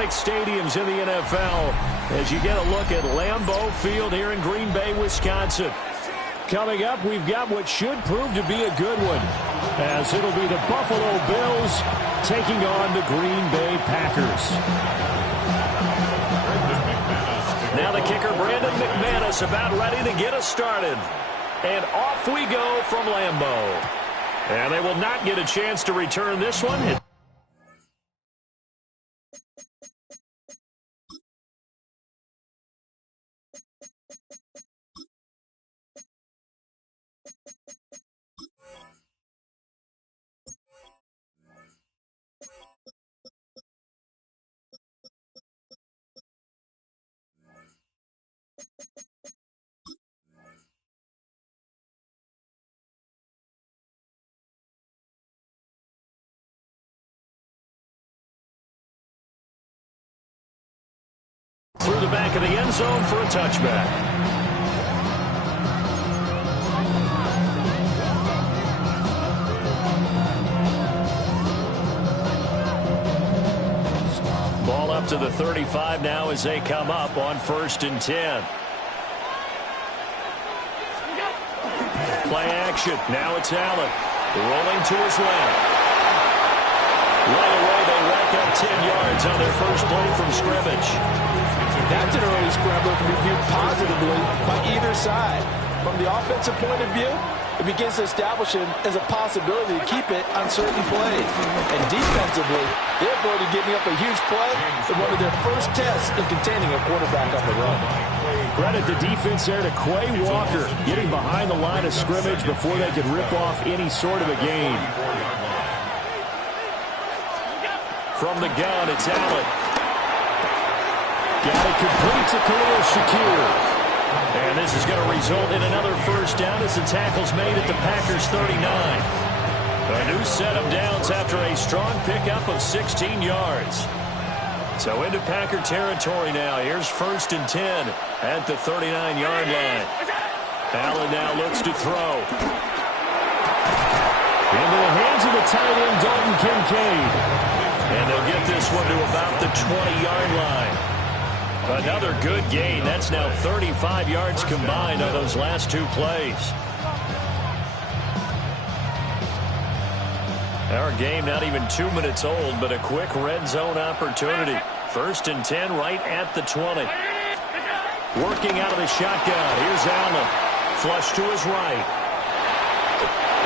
iconic stadiums in the NFL as you get a look at Lambeau Field here in Green Bay, Wisconsin. Coming up, we've got what should prove to be a good one, as it'll be the Buffalo Bills taking on the Green Bay Packers. Now the kicker, Brandon McManus, about ready to get us started. And off we go from Lambeau. And they will not get a chance to return this one. Through the back of the end zone for a touchback. Ball up to the 35 now as they come up on 1st and 10. Play action. Now it's Allen. Rolling to his left. Right away they rack up 10 yards on their first play from scrimmage. That's an early scrambler to be viewed positively by either side. From the offensive point of view, it begins to establish him as a possibility to keep it on certain plays. And defensively, they're avoided giving up a huge play in one of their first tests in containing a quarterback on the run. Credit the defense there to Quay Walker, getting behind the line of scrimmage before they could rip off any sort of a gain. From the gun, it's Allen. Got it complete to Khalil Shakir. And this is going to result in another first down as the tackle's made at the Packers' 39. A new set of downs after a strong pickup of 16 yards. So into Packer territory now. Here's 1st and 10 at the 39-yard line. Allen now looks to throw. Into the hands of the tight end, Dalton Kincaid. And they'll get this one to about the 20-yard line. Another good gain. That's now 35 yards combined on those last two plays. Our game not even 2 minutes old, but a quick red zone opportunity. 1st and 10 right at the 20. Working out of the shotgun. Here's Allen. Flush to his right.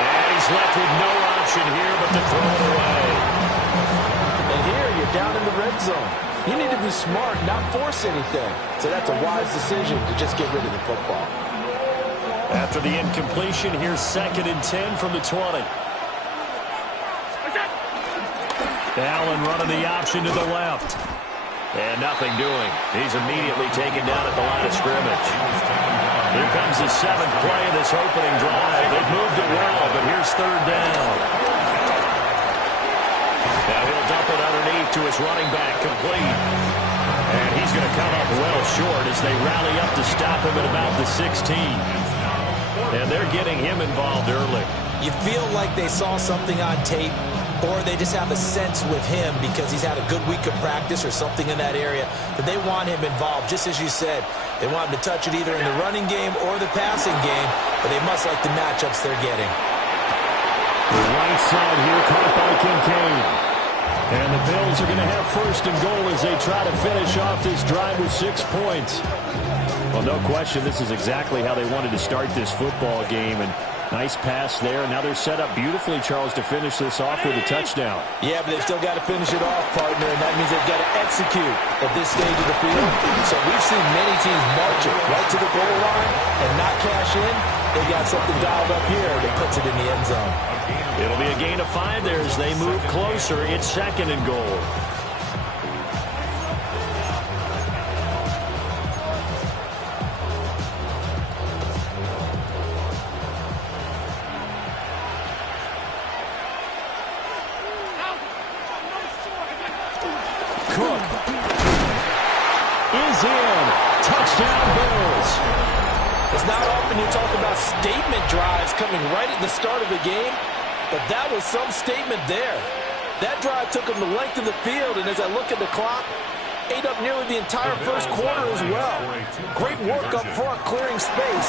And he's left with no option here but to throw it away. And here you're down in the red zone. You need to be smart, not force anything. So that's a wise decision to just get rid of the football. After the incompletion, here's 2nd and 10 from the 20. Allen running the option to the left. And nothing doing. He's immediately taken down at the line of scrimmage. Here comes the 7th play of this opening drive. They've moved it well, but here's 3rd down. Now he'll dump it underneath to his running back, complete. And he's going to come up well short as they rally up to stop him at about the 16. And they're getting him involved early. You feel like they saw something on tape, or they just have a sense with him because he's had a good week of practice or something in that area that they want him involved. Just as you said, they want him to touch it either in the running game or the passing game, but they must like the matchups they're getting. The right side here caught by Kincaid. And the Bills are going to have 1st and goal as they try to finish off this drive with 6 points. Well, no question, this is exactly how they wanted to start this football game. And nice pass there. Now they're set up beautifully, Charles, to finish this off with a touchdown. Yeah, but they've still got to finish it off, partner, and that means they've got to execute at this stage of the field. So we've seen many teams march it right to the goal line and not cash in. They got something dialed up here that puts it in the end zone. It'll be a gain of 5 there as they move closer. It's 2nd and goal. Cook is in. Touchdown, Bills. It's not often you talk about statement drives coming right at the start of the game, but that was some statement there. That drive took them the length of the field, and as I look at the clock, ate up nearly the entire first quarter as well. Great work up front, clearing space,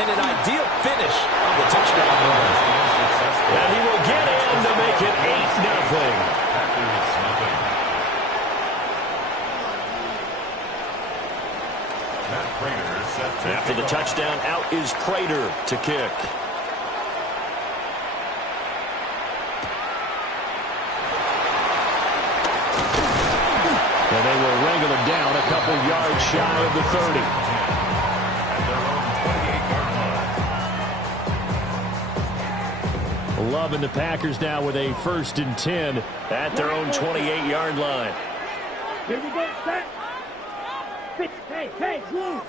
and an ideal finish on the touchdown run. And he will get in to make it 8-0. After the touchdown, out is Prater to kick. And they will wrangle him down a couple yards shy of the 30. Love and the Packers now with a 1st and 10 at their own 28-yard line. Here we go, set. Hey, move.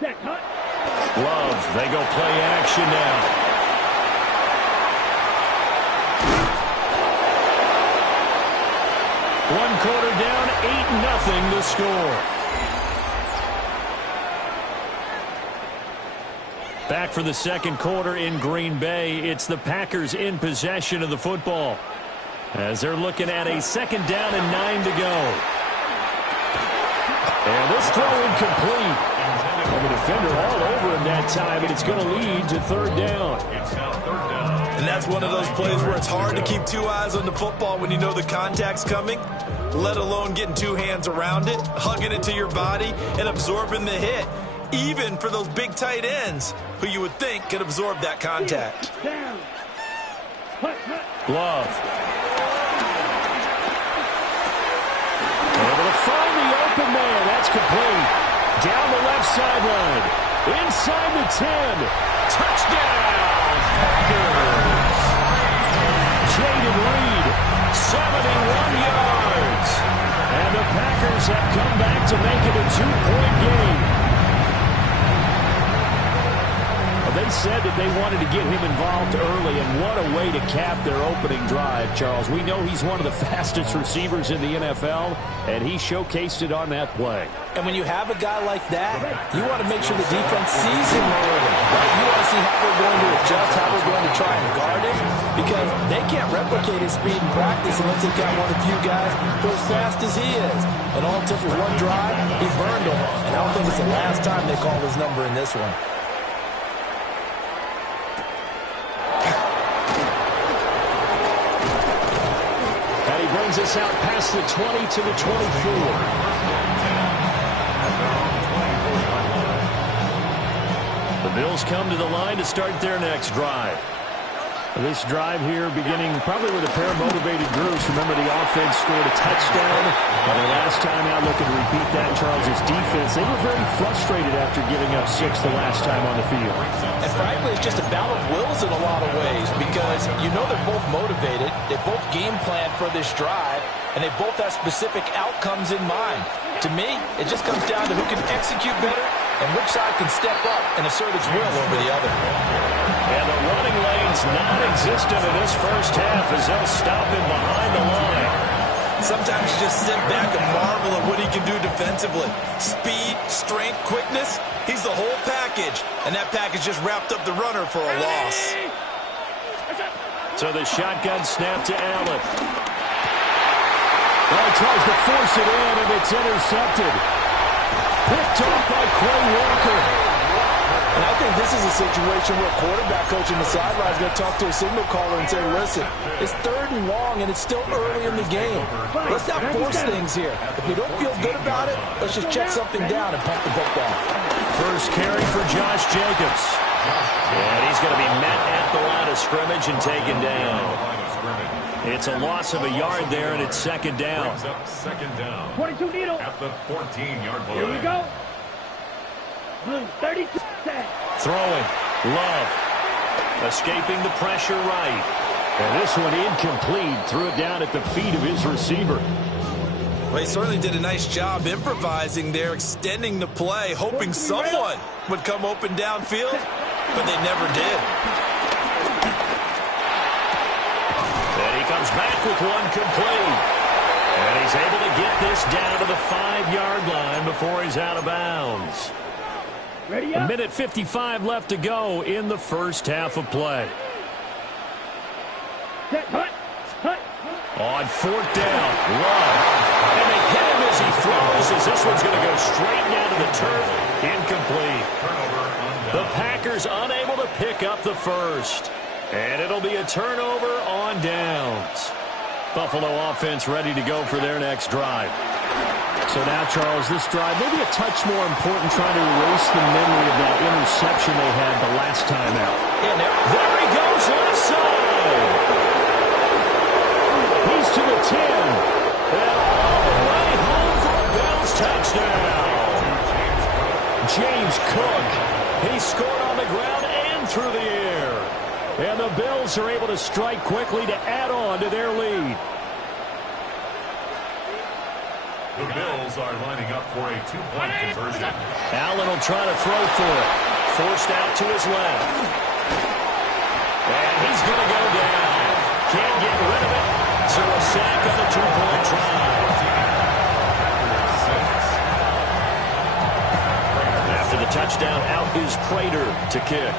Set, cut. Love, they go play action now. One quarter down, 8-0 to score. Back for the second quarter in Green Bay. It's the Packers in possession of the football as they're looking at a 2nd down and 9 to go. And this throw incomplete. And the defender all over him that time, and it's going to lead to 3rd down. And that's one of those plays where it's hard to keep 2 eyes on the football when you know the contact's coming, let alone getting 2 hands around it, hugging it to your body, and absorbing the hit, even for those big tight ends who you would think could absorb that contact. Love. Able to find the open man. That's complete. Down the left sideline. Inside the 10. Touchdown, Packers. Jayden Reed, 71 yards. And the Packers have come back to make it a 2-point game. They said that they wanted to get him involved early, and what a way to cap their opening drive, Charles. We know he's one of the fastest receivers in the NFL, and he showcased it on that play. And when you have a guy like that, you want to make sure the defense sees him early, right? You want to see how they're going to adjust, how they're going to try and guard him, because they can't replicate his speed in practice unless they've got one of the few guys who are as fast as he is. And all it took was one drive, he burned him, and I don't think it's the last time they call his number in this one. Brings us out past the 20 to the 24. The Bills come to the line to start their next drive. This drive here beginning probably with a pair of motivated groups. Remember, the offense scored a touchdown. And the last time out, looking to repeat that, Charles' defense, they were very frustrated after giving up 6 the last time on the field. And frankly, it's just a battle of wills in a lot of ways because you know they're both motivated. They both game plan for this drive, and they both have specific outcomes in mind. To me, it just comes down to who can execute better and which side can step up and assert its will over the other. And the running lane's non-existent in this first half as they'll stop him behind the line. Sometimes you just sit back and marvel at what he can do defensively. Speed, strength, quickness, he's the whole package. And that package just wrapped up the runner for a loss. So the shotgun snap to Allen. Well, he tries to force it in, and it's intercepted. Picked off by Quay Walker. And I think this is a situation where a quarterback coach in the sideline is going to talk to a signal caller and say, listen, it's 3rd and long, and it's still early in the game. Let's not force things here. If we don't feel good about it, let's just check something down and pump the football. First carry for Josh Jacobs. And he's going to be met at the line of scrimmage and taken down. It's a loss of a yard there, and it's 2nd down. 22 needle. At the 14-yard line. Here we go. 32. Throwing. Love. Escaping the pressure right. And this one incomplete. Threw it down at the feet of his receiver. Well, he certainly did a nice job improvising there, extending the play, hoping someone would come open downfield, but they never did. And he comes back with one complete. And he's able to get this down to the 5-yard line before he's out of bounds. Ready up. up. 1:55 left to go in the first half of play. Set, hut. On 4th down, Love. as this one's going to go straight down to the turf. Incomplete. The Packers unable to pick up the first. And it'll be a turnover on downs. Buffalo offense ready to go for their next drive. So now, Charles, this drive maybe a touch more important, trying to erase the memory of that interception they had the last time out. And there he goes, left side. He's to the 10. And all the way home for a Bills touchdown. James Cook. He scored on the ground and through the air. And the Bills are able to strike quickly to add on to their lead. The Bills are lining up for a two-point conversion. Allen will try to throw for it. Forced out to his left. And he's going to go down. Can't get rid of it. So a sack on the two-point try. After the touchdown, out is Prater to kick.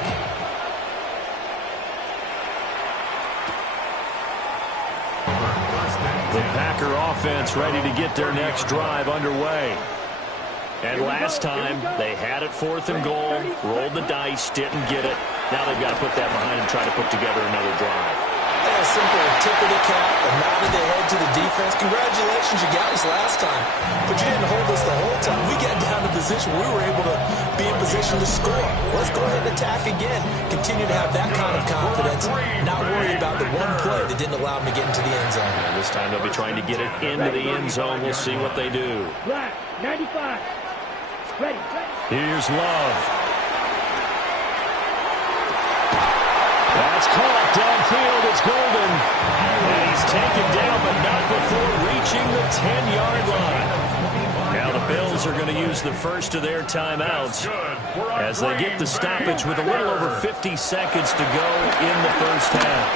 The Packer offense ready to get their next drive underway. And last time, they had it 4th and goal, rolled the dice, didn't get it. Now they've got to put that behind and try to put together another drive. A simple tip of the cap, a nod of the head to the defense. Congratulations, you got us last time. But you didn't hold us the whole time. We got down to position where we were able to be in position to score. Let's go ahead and attack again. Continue to have that kind of confidence. Not worry about the one play that didn't allow them to get into the end zone. And this time they'll be trying to get it into the end zone. We'll see what they do. Black, 95. Ready. Here's Love. That's caught downfield. It's Golden. And he's taken down, but not before reaching the 10-yard line. Now the Bills are going to use the first of their timeouts as they get the stoppage with a little over 50 seconds to go in the first half.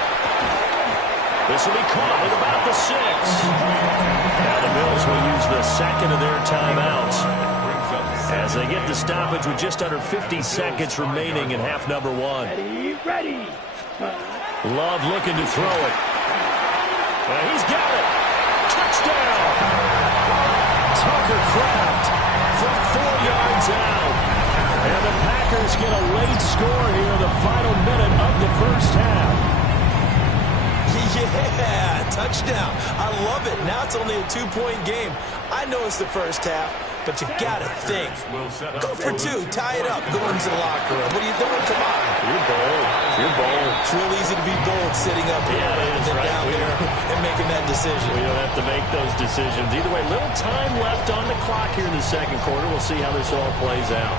This will be caught at about the 6. Now the Bills will use the second of their timeouts as they get the stoppage with just under 50 seconds remaining in half number 1. Ready. Love looking to throw it. And he's got it. Touchdown. Tucker Kraft from 4 yards out. And the Packers get a late score here in the final minute of the first half. Yeah, touchdown. I love it. Now it's only a 2-point game. I know it's the first half, but you got to think. Go for 2. Tie it up. Go into the locker room. What are you doing? Come on. You're bold. You're bold. It's real easy to be bold sitting up here rather than down there and making that decision. We don't have to make those decisions. Either way, little time left on the clock here in the second quarter. We'll see how this all plays out.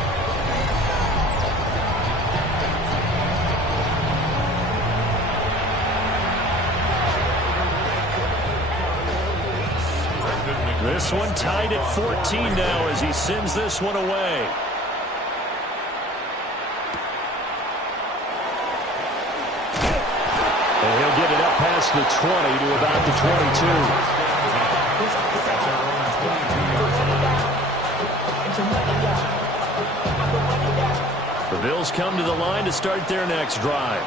This one tied at 14 now as he sends this one away. And he'll get it up past the 20 to about the 22. The Bills come to the line to start their next drive.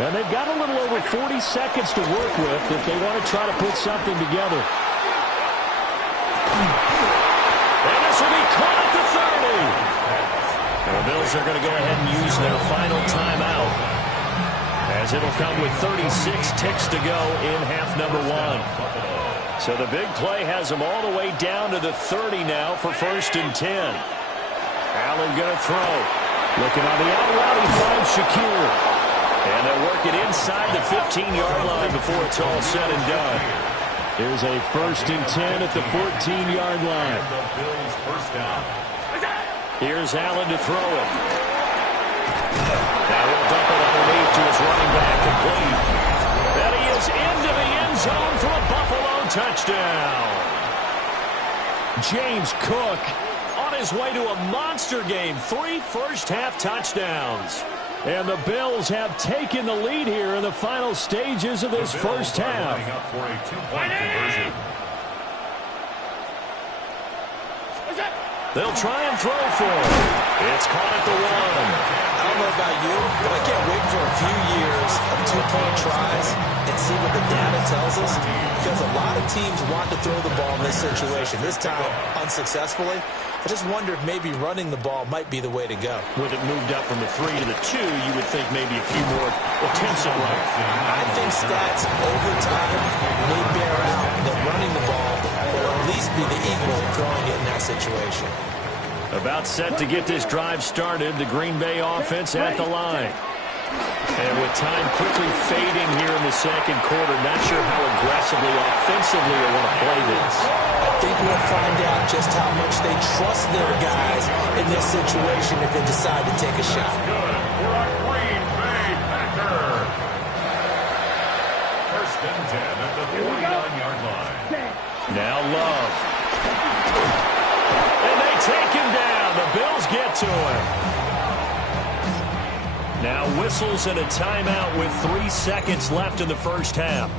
And they've got a little over 40 seconds to work with if they want to try to put something together. And this will be caught at the 30. And the Bills are going to go ahead and use their final timeout, as it'll come with 36 ticks to go in half number 1. So the big play has them all the way down to the 30 now for 1st and 10. Allen going to throw. Looking on the out route, he finds Shakir. And they'll work it inside the 15-yard line before it's all said and done. Here's a 1st and 10 at the 14-yard line. Here's Allen to throw it. Now he'll dump it underneath to his running back, complete. And he is into the end zone for a Buffalo touchdown. James Cook on his way to a monster game. 3 first-half touchdowns. And the Bills have taken the lead here in the final stages of this first half. For a 2-point conversion. They'll try and throw for it. It's caught at the 1. I don't know about you, but I can't wait for a few years of two-point tries and see what the data tells us, because a lot of teams want to throw the ball in this situation. This time, unsuccessfully. I just wonder if maybe running the ball might be the way to go. With it moved up from the 3 to the 2, you would think maybe a few more attempts at running. I think stats over time may bear out that running the ball will at least be the equal of throwing it in that situation. About set to get this drive started, the Green Bay offense at the line. And with time quickly fading here in the second quarter, not sure how aggressively, offensively they want to play this. I think we'll find out just how much they trust their guys in this situation if they decide to take a shot. Good for our Green Bay Packers. First and 10 at the 49-yard line. Now Love. And they take him down. The Bills get to him. Now whistles and a timeout with 3 seconds left in the first half.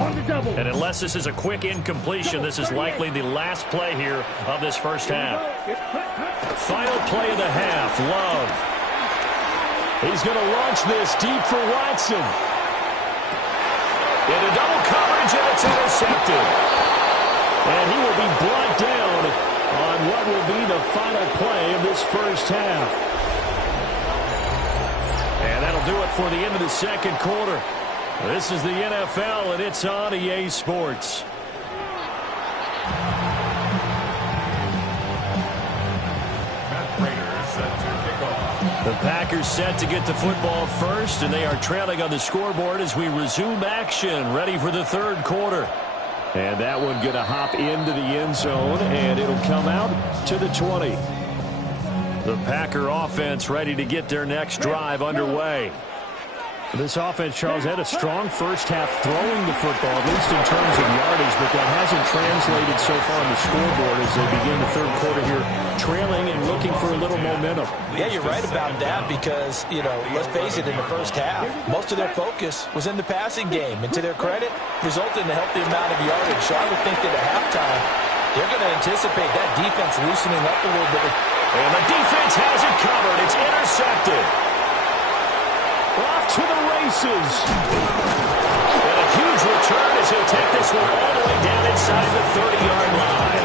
And unless this is a quick incompletion, this is likely the last play here of this first half. Final play of the half, Love. He's going to launch this deep for Watson. Into double coverage, and it's intercepted. And he will be brought down on what will be the final play of this first half. And that'll do it for the end of the second quarter. This is the NFL, and it's on EA Sports. The Packers set to get the football first, and they are trailing on the scoreboard as we resume action, ready for the third quarter. And that one going to hop into the end zone, and it'll come out to the 20. The Packer offense ready to get their next drive underway. This offense, Charles, had a strong first half throwing the football, at least in terms of yardage, but that hasn't translated so far on the scoreboard as they begin the third quarter here, trailing and looking for a little momentum. Yeah, you're right about that because, you know, let's face it, in the first half, most of their focus was in the passing game. And to their credit, resulted in a healthy amount of yardage. So I would think that at halftime, they're going to anticipate that defense loosening up a little bit. And the defense has it covered. It's intercepted. Off to the races. And a huge return as he'll take this one all the way down inside the 30-yard line.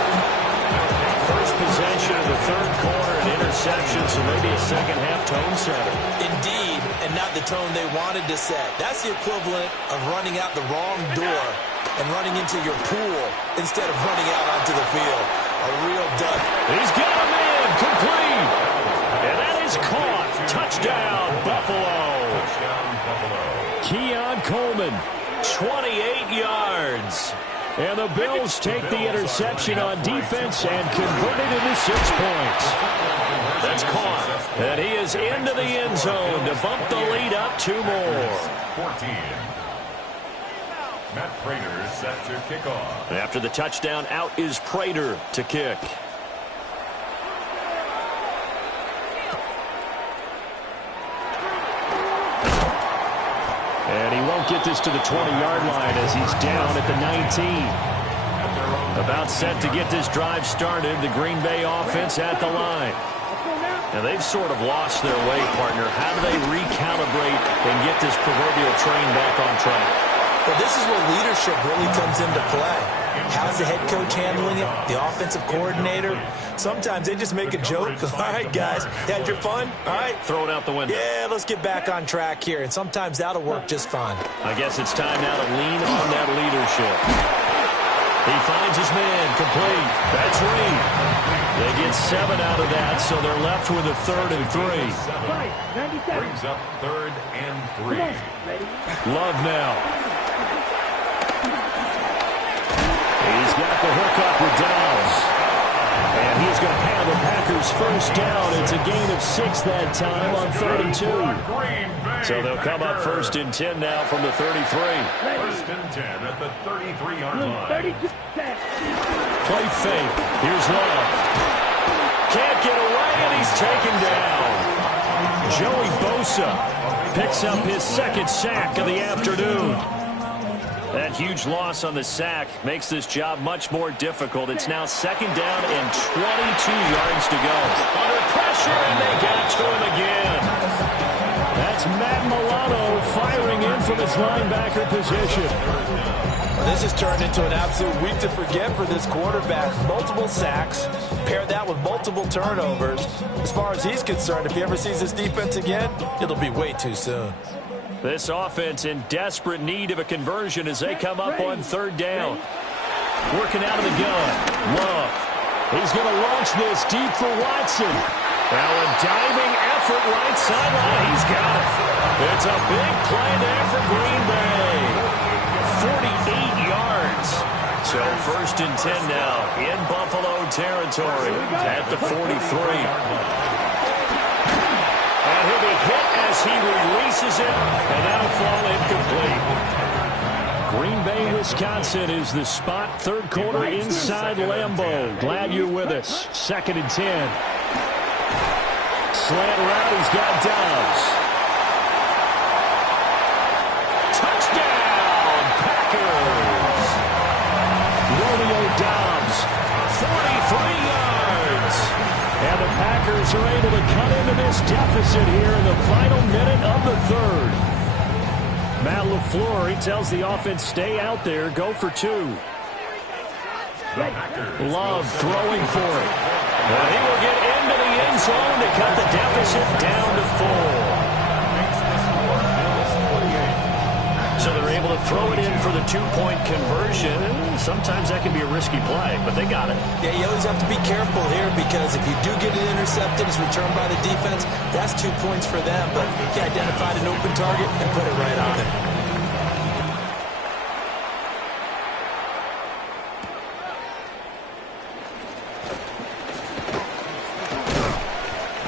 First possession of the third quarter, an interception, so maybe a second-half tone setter. Indeed, and not the tone they wanted to set. That's the equivalent of running out the wrong door and running into your pool instead of running out onto the field. A real dud. He's got him in, complete. And that is caught. Touchdown, Buffalo. Keon Coleman, 28 yards. And the Bills take the interception on defense and convert it into 6 points. That's caught. And he is into the end zone to bump the lead up 2 more. 14. Matt Prater set to kick off. And after the touchdown, out is Prater to kick. And he won't get this to the 20-yard line as he's down at the 19. About set to get this drive started, the Green Bay offense at the line. Now, they've sort of lost their way, partner. How do they recalibrate and get this proverbial train back on track? Well, this is where leadership really comes into play. How's the head coach handling it? The offensive coordinator? Sometimes they just make a joke. All right, guys, had your fun? All right. Throw it out the window. Yeah, let's get back on track here. And sometimes that'll work just fine. I guess it's time now to lean on that leadership. He finds his man, complete. That's Reed. They get 7 out of that, so they're left with a 3rd and 3. Brings up 3rd and 3. Love now. He's got the hook up with Dobbs. And he's going to have the Packers first down. It's a gain of 6 that time on 3rd and 2. So they'll come up 1st and 10 now from the 33. 1st and 10 at the 33-yard line. Play fake. Here's Love. Can't get away, and he's taken down. Joey Bosa picks up his 2nd sack of the afternoon. That huge loss on the sack makes this job much more difficult. It's now second down and 22 yards to go. Under pressure, and they got to him again. That's Matt Milano firing in from his linebacker position. This has turned into an absolute week to forget for this quarterback. Multiple sacks, pair that with multiple turnovers. As far as he's concerned, if he ever sees this defense again, it'll be way too soon. This offense in desperate need of a conversion as they come up on third down. Working out of the gun. Love. He's going to launch this deep for Watson. Now a diving effort right sideline. He's got it. It's a big play there for Green Bay. 48 yards. So first and 10 now in Buffalo territory at the 43. And he'll be hit as he releases it, and that'll fall incomplete. Green Bay, Wisconsin is the spot. Third quarter inside Lambeau. Glad you're with us. Second and 10. Slant route, he's got Dobbs. Touchdown, Packers. Romeo Dobbs, 43 yards. And the Packers are able to cut into this deficit here in the final minute of the third. Matt LaFleur, he tells the offense, stay out there, go for two. Love throwing for it. And he will get into the end zone to cut the deficit down to 4. So they're able to throw it in for the two-point conversion. Sometimes that can be a risky play, but they got it. Yeah, you always have to be careful here because if you do get it intercepted, it's returned by the defense, that's 2 points for them. But he identified an open target and put it right on it.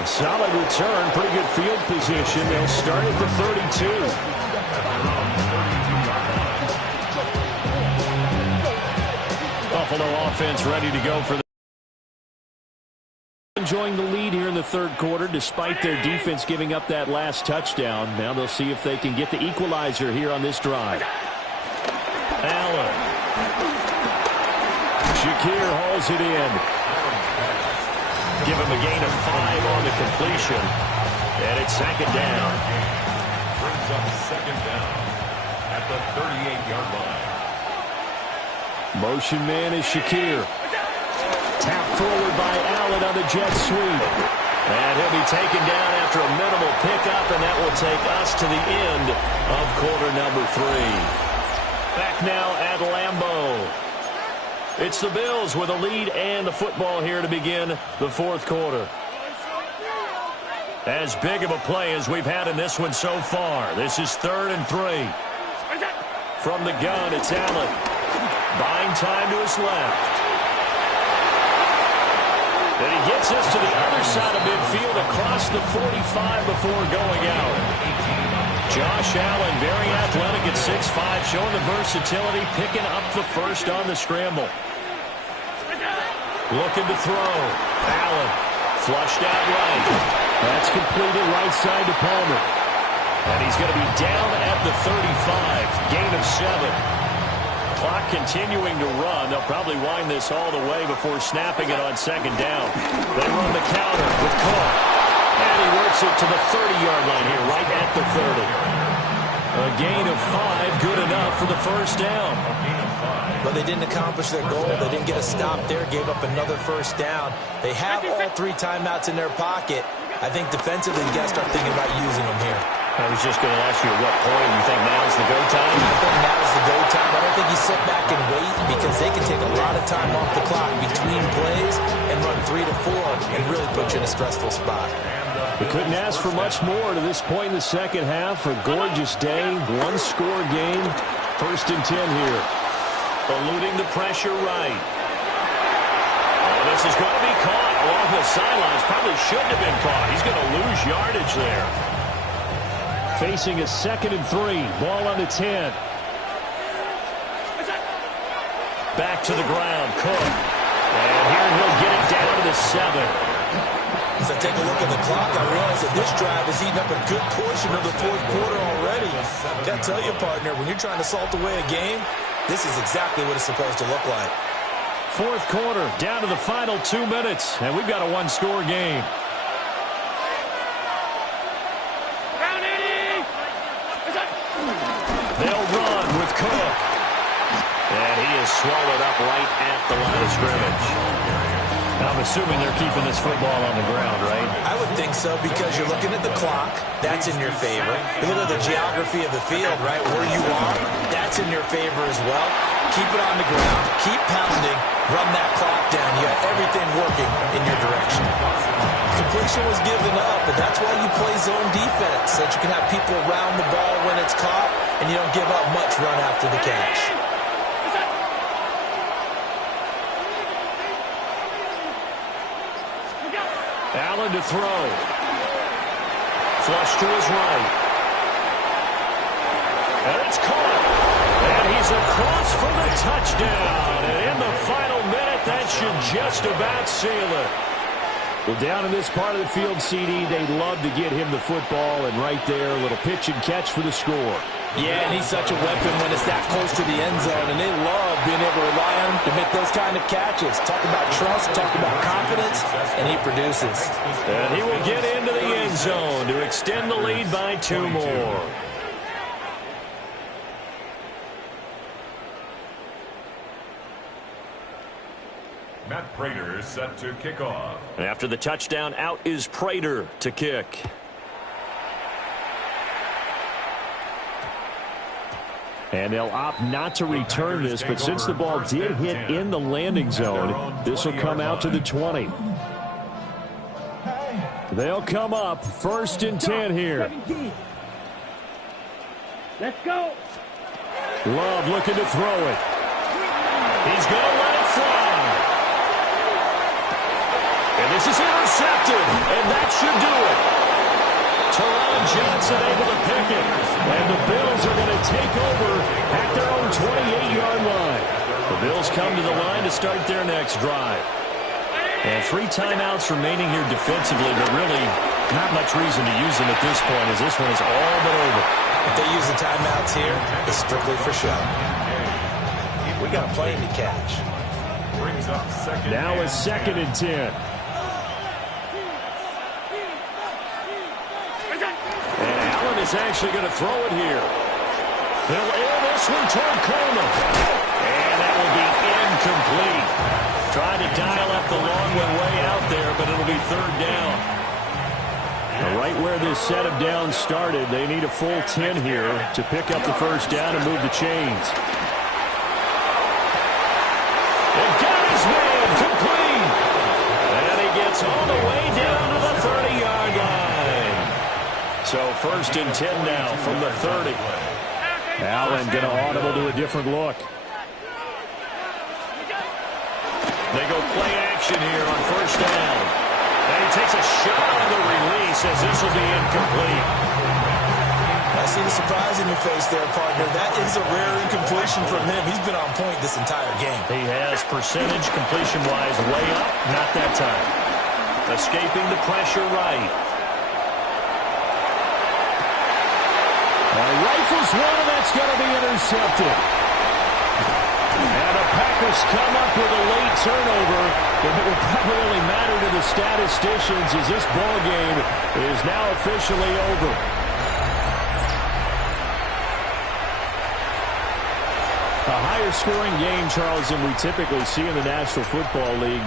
Solid return, pretty good field position. They'll start at the 32. Buffalo offense ready to go for the... Enjoying the lead here in the third quarter despite their defense giving up that last touchdown. Now they'll see if they can get the equalizer here on this drive. Allen. Shakir hauls it in. Give him a gain of 5 on the completion. And it's second down. Brings up second down at the 38-yard line. Motion man is Shakir. Tap forward by Allen on the jet sweep. And he'll be taken down after a minimal pickup, and that will take us to the end of quarter number 3. Back now at Lambeau. It's the Bills with a lead and the football here to begin the fourth quarter. As big of a play as we've had in this one so far. This is 3rd and 3. From the gun, it's Allen. Buying time to his left. And he gets us to the other side of midfield across the 45 before going out. Josh Allen, very athletic at 6'5", showing the versatility, picking up the first on the scramble. Looking to throw. Allen, flushed out right. That's completed right side to Palmer. And he's going to be down at the 35, gain of 7. Clock continuing to run. They'll probably wind this all the way before snapping it on second down. They run the counter with Cook. And he works it to the 30-yard line here, right at the 30. A gain of 5, good enough for the first down. But they didn't accomplish their goal. They didn't get a stop there, gave up another first down. They have all 3 timeouts in their pocket. I think defensively, you got to start thinking about using them here. I was just going to ask you at what point you think now's the go time? I think now's the go time. I don't think you sit back and wait because they can take a lot of time off the clock between plays and run 3 to 4 and really put you in a stressful spot. We couldn't ask for much more to this point in the second half. A gorgeous day, one-score game. 1st and 10 here. Eluding the pressure right. Oh, this is going to be caught along the sidelines. Probably shouldn't have been caught. He's going to lose yardage there. Facing a 2nd and 3. Ball on the 10. Back to the ground, Cook. And here he'll get it down to the 7. As I take a look at the clock, I realize that this drive has eaten up a good portion of the fourth quarter already. Gotta tell you, partner, when you're trying to salt away a game, this is exactly what it's supposed to look like. Fourth quarter, down to the final 2 minutes, and we've got a one-score game. They'll run with Cook. And he is swallowed up right at the line of scrimmage. Now, I'm assuming they're keeping this football on the ground, right? I would think so, because you're looking at the clock. That's in your favor. You look at the geography of the field, right, where you are. That's in your favor as well. Keep it on the ground. Keep pounding. Run that clock down. You have everything working in your direction. Completion was given up, but that's why you play zone defense, so that you can have people around the ball when it's caught, and you don't give up much run after the catch. Allen to throw. Flush to his right. And it's caught. And he's across for the touchdown. And in the final minute, that should just about seal it. Well, down in this part of the field, CD, they'd love to get him the football, and right there, a little pitch and catch for the score. Yeah, and he's such a weapon when it's that close to the end zone, and they love being able to rely on him to make those kind of catches. Talk about trust, talk about confidence, and he produces. And he will get into the end zone to extend the lead by 2 more. Matt Prater is set to kick off. And after the touchdown, out is Prater to kick. And they'll opt not to return this, but since the ball did hit in the landing zone, this will come out to the 20. They'll come up 1st and 10 here. Let's go. Love looking to throw it. He's going to let it fly. And this is intercepted, and that should do it. Teron Johnson able to pick it. And the Bills are going to take over at their own 28-yard line. The Bills come to the line to start their next drive. And 3 timeouts remaining here defensively, but really not much reason to use them at this point, as this one is all but over. If they use the timeouts here, it's strictly for show. We got a plane to catch. Brings up second. Now it's 2nd and 10. And Allen is actually going to throw it here. He'll air this one toward Coleman. And that will be incomplete. Trying to dial up the long one way out there, but it'll be 3rd down. Now, right where this set of downs started, they need a full 10 here to pick up the 1st down and move the chains. And got his man complete. And he gets all the way down to the 30-yard line. So 1st and 10 now from the 30. Allen going to audible to a different look. They go play action here on 1st down. And he takes a shot on the release as this will be incomplete. I see the surprise in your face there, partner. That is a rare incompletion from him. He's been on point this entire game. He has percentage completion-wise way up, not that time. Escaping the pressure right. Rifles one, and that's going to be intercepted. And the Packers come up with a late turnover, but it will probably only matter to the statisticians as this ball game is now officially over. A higher scoring game, Charles, than we typically see in the National Football League.